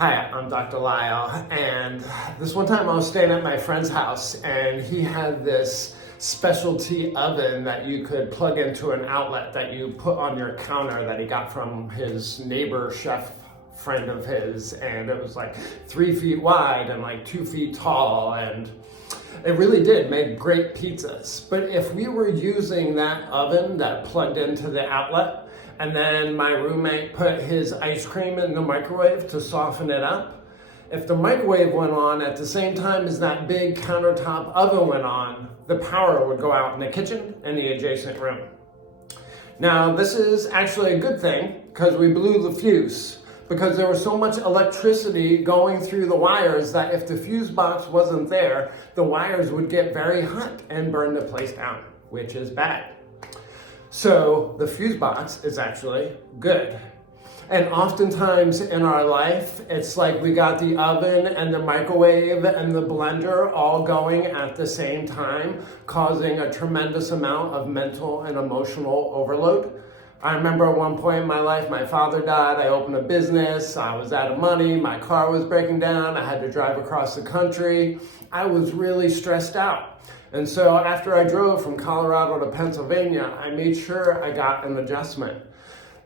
Hi, I'm Dr. L.Y.L.E, and this one time I was staying at my friend's house, and he had this specialty oven that you could plug into an outlet that you put on your counter that he got from his neighbor chef friend of his, and it was like 3 feet wide and like 2 feet tall, and it really did make great pizzas. But if we were using that oven that plugged into the outlet, and then my roommate put his ice cream in the microwave to soften it up, if the microwave went on at the same time as that big countertop oven went on, the power would go out in the kitchen and the adjacent room. Now, this is actually a good thing because we blew the fuse, because there was so much electricity going through the wires that if the fuse box wasn't there, the wires would get very hot and burn the place down, which is bad. So the fuse box is actually good. And oftentimes in our life, it's like we got the oven and the microwave and the blender all going at the same time, causing a tremendous amount of mental and emotional overload. I remember at one point in my life, my father died, I opened a business, I was out of money, my car was breaking down, I had to drive across the country. I was really stressed out. And so after I drove from Colorado to Pennsylvania, I made sure I got an adjustment.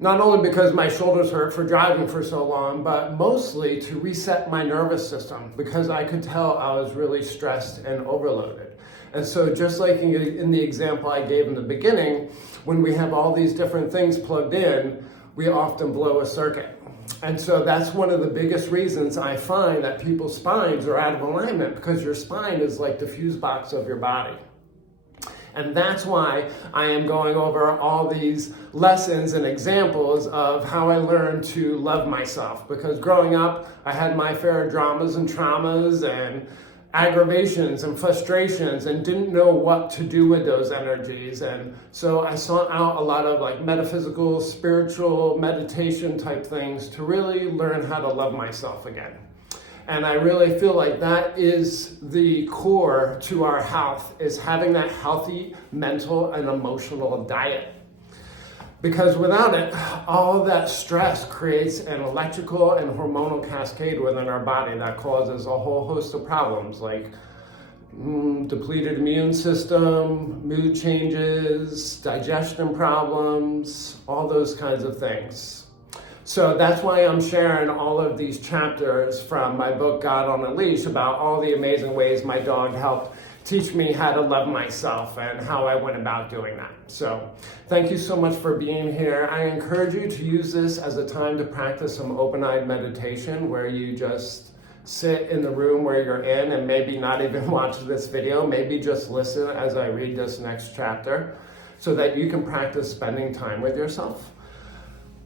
Not only because my shoulders hurt for driving for so long, but mostly to reset my nervous system, because I could tell I was really stressed and overloaded. And so just like in the example I gave in the beginning, when we have all these different things plugged in, we often blow a circuit. And so that's one of the biggest reasons I find that people's spines are out of alignment, because your spine is like the fuse box of your body. And that's why I am going over all these lessons and examples of how I learned to love myself. Because growing up, I had my fair of dramas and traumas and aggravations and frustrations, and didn't know what to do with those energies. And so I sought out a lot of like metaphysical, spiritual, meditation type things to really learn how to love myself again. And I really feel like that is the core to our health, is having that healthy mental and emotional diet. Because without it, all that stress creates an electrical and hormonal cascade within our body that causes a whole host of problems like depleted immune system, mood changes, digestion problems, all those kinds of things. So that's why I'm sharing all of these chapters from my book, God on a Leash, about all the amazing ways my dog helped teach me how to love myself and how I went about doing that. So thank you so much for being here. I encourage you to use this as a time to practice some open-eyed meditation, where you just sit in the room where you're in and maybe not even watch this video, maybe just listen as I read this next chapter, so that you can practice spending time with yourself.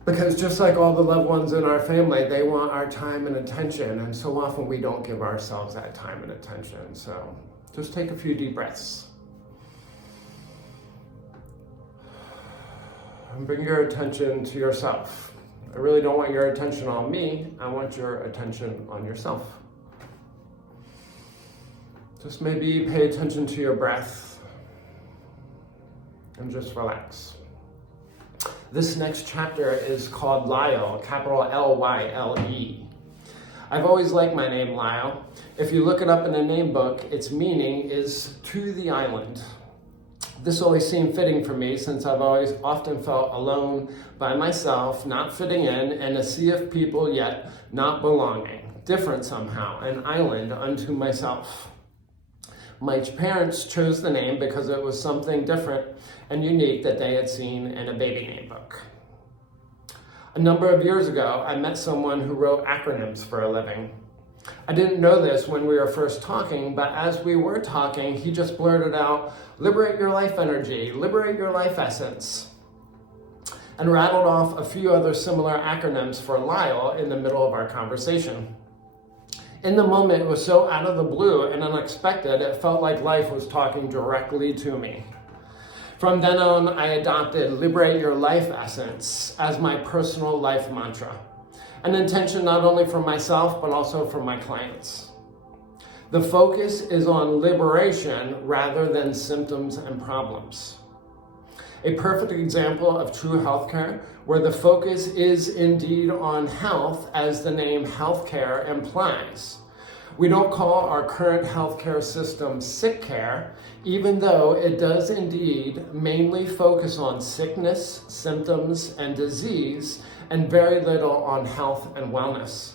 Because just like all the loved ones in our family, they want our time and attention, and so often we don't give ourselves that time and attention. So just take a few deep breaths. And bring your attention to yourself. I really don't want your attention on me. I want your attention on yourself. Just maybe pay attention to your breath and just relax. This next chapter is called L.Y.L.E, capital L.Y.L.E. I've always liked my name, L.Y.L.E. If you look it up in the name book, its meaning is to the island. This always seemed fitting for me, since I've always often felt alone by myself, not fitting in a sea of people, yet not belonging, different somehow, an island unto myself. My parents chose the name because it was something different and unique that they had seen in a baby name book. A number of years ago, I met someone who wrote acronyms for a living. I didn't know this when we were first talking, but as we were talking, he just blurted out, "Liberate your life energy, liberate your life essence," and rattled off a few other similar acronyms for L.Y.L.E in the middle of our conversation. In the moment, it was so out of the blue and unexpected, it felt like life was talking directly to me. From then on, I adopted Liberate Your Life Essence as my personal life mantra, an intention not only for myself, but also for my clients. The focus is on liberation rather than symptoms and problems. A perfect example of true healthcare, where the focus is indeed on health, as the name healthcare implies. We don't call our current healthcare system sick care, even though it does indeed mainly focus on sickness, symptoms, and disease, and very little on health and wellness.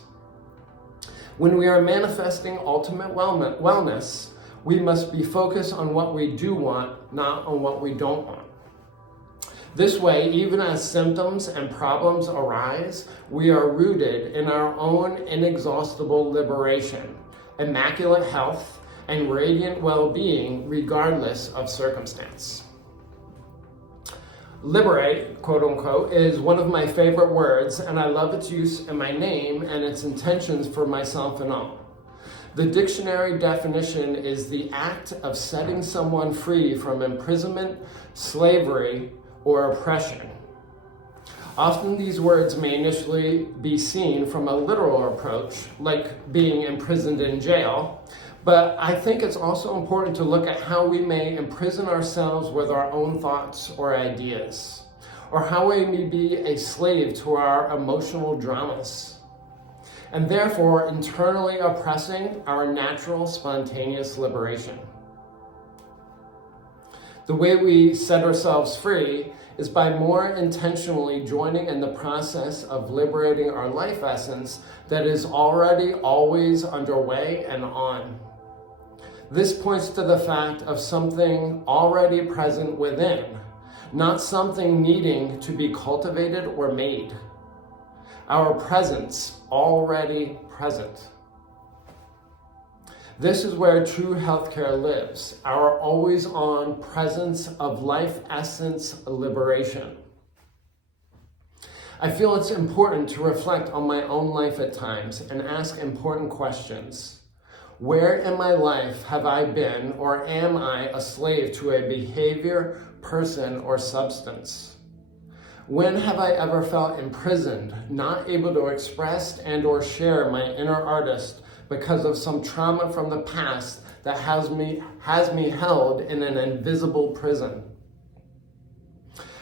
When we are manifesting ultimate wellness, we must be focused on what we do want, not on what we don't want. This way, even as symptoms and problems arise, we are rooted in our own inexhaustible liberation, immaculate health, and radiant well-being regardless of circumstance. Liberate, quote unquote, is one of my favorite words, and I love its use in my name and its intentions for myself and all. The dictionary definition is the act of setting someone free from imprisonment, slavery, or oppression. Often these words may initially be seen from a literal approach, like being imprisoned in jail, but I think it's also important to look at how we may imprison ourselves with our own thoughts or ideas, or how we may be a slave to our emotional dramas, and therefore internally oppressing our natural, spontaneous liberation. The way we set ourselves free is by more intentionally joining in the process of liberating our life essence that is already always underway and on. This points to the fact of something already present within, not something needing to be cultivated or made. Our presence already present. This is where true healthcare lives, our always-on presence of life essence liberation. I feel it's important to reflect on my own life at times and ask important questions. Where in my life have I been, or am I a slave to a behavior, person, or substance? When have I ever felt imprisoned, not able to express and or share my inner artist because of some trauma from the past that has me held in an invisible prison?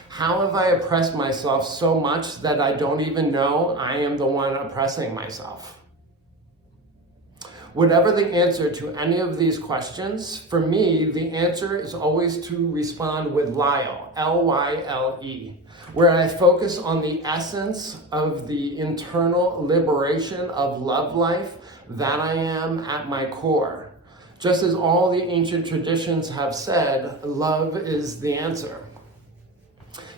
How have I oppressed myself so much that I don't even know I am the one oppressing myself? Whatever the answer to any of these questions, for me, the answer is always to respond with L.Y.L.E, L.Y.L.E, where I focus on the essence of the internal liberation of love life that I am at my core. Just as all the ancient traditions have said, love is the answer.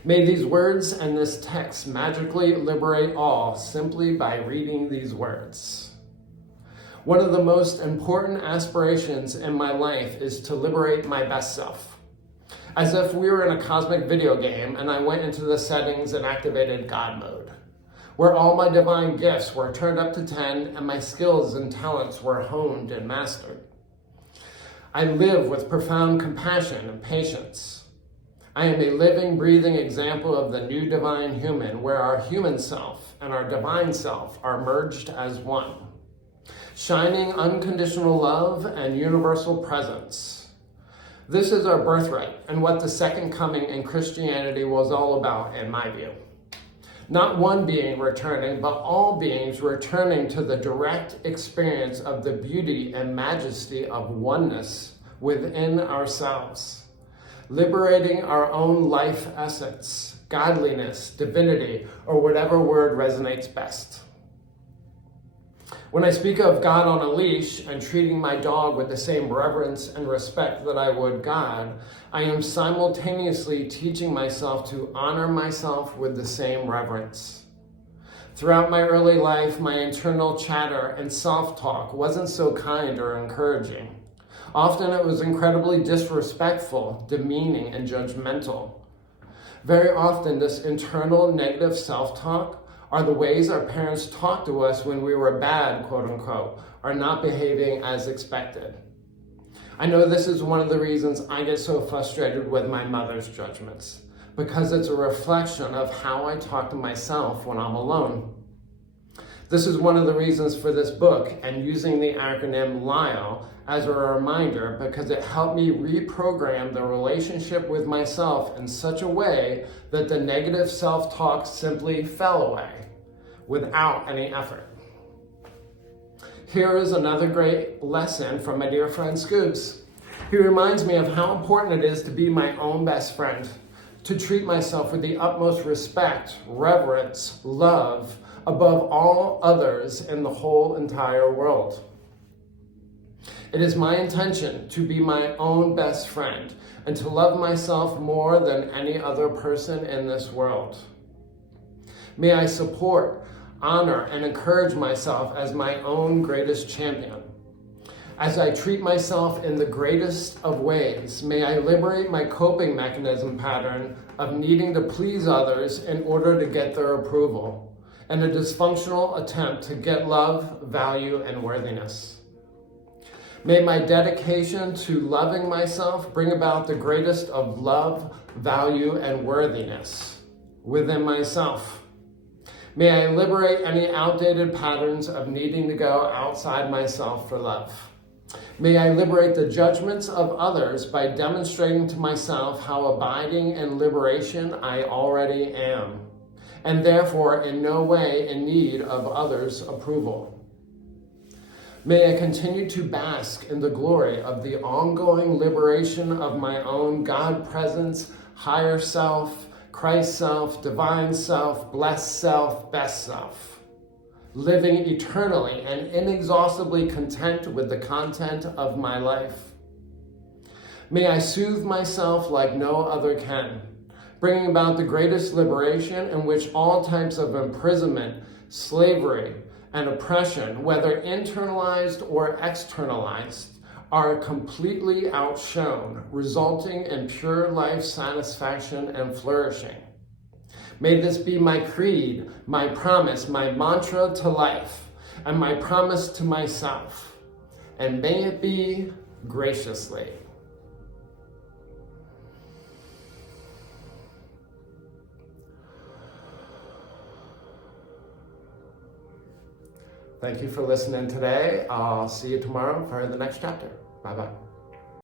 May these words and this text magically liberate all simply by reading these words. One of the most important aspirations in my life is to liberate my best self. As if we were in a cosmic video game and I went into the settings and activated God mode, where all my divine gifts were turned up to 10 and my skills and talents were honed and mastered. I live with profound compassion and patience. I am a living, breathing example of the new divine human, where our human self and our divine self are merged as one, shining unconditional love and universal presence. This is our birthright and what the second coming in Christianity was all about, in my view. Not one being returning, but all beings returning to the direct experience of the beauty and majesty of oneness within ourselves, liberating our own life essence, godliness, divinity, or whatever word resonates best. When I speak of God on a leash and treating my dog with the same reverence and respect that I would God, I am simultaneously teaching myself to honor myself with the same reverence. Throughout my early life, my internal chatter and self-talk wasn't so kind or encouraging. Often it was incredibly disrespectful, demeaning, and judgmental. Very often, this internal negative self-talk are the ways our parents talked to us when we were bad, quote unquote, or not behaving as expected. I know this is one of the reasons I get so frustrated with my mother's judgments, because it's a reflection of how I talk to myself when I'm alone. This is one of the reasons for this book and using the acronym L.Y.L.E as a reminder, because it helped me reprogram the relationship with myself in such a way that the negative self-talk simply fell away without any effort. Here is another great lesson from my dear friend Scoobs. He reminds me of how important it is to be my own best friend, to treat myself with the utmost respect, reverence, love, above all others in the whole entire world. It is my intention to be my own best friend and to love myself more than any other person in this world. May I support, honor, and encourage myself as my own greatest champion. As I treat myself in the greatest of ways, may I liberate my coping mechanism pattern of needing to please others in order to get their approval, and a dysfunctional attempt to get love, value, and worthiness. May my dedication to loving myself bring about the greatest of love, value, and worthiness within myself. May I liberate any outdated patterns of needing to go outside myself for love. May I liberate the judgments of others by demonstrating to myself how abiding in liberation I already am, and therefore in no way in need of others' approval. May I continue to bask in the glory of the ongoing liberation of my own God presence, higher self, Christ self, divine self, blessed self, best self, living eternally and inexhaustibly content with the content of my life. May I soothe myself like no other can, bringing about the greatest liberation in which all types of imprisonment, slavery, and oppression, whether internalized or externalized, are completely outshone, resulting in pure life satisfaction and flourishing. May this be my creed, my promise, my mantra to life, and my promise to myself. And may it be graciously. Thank you for listening today. I'll see you tomorrow for the next chapter. Bye-bye.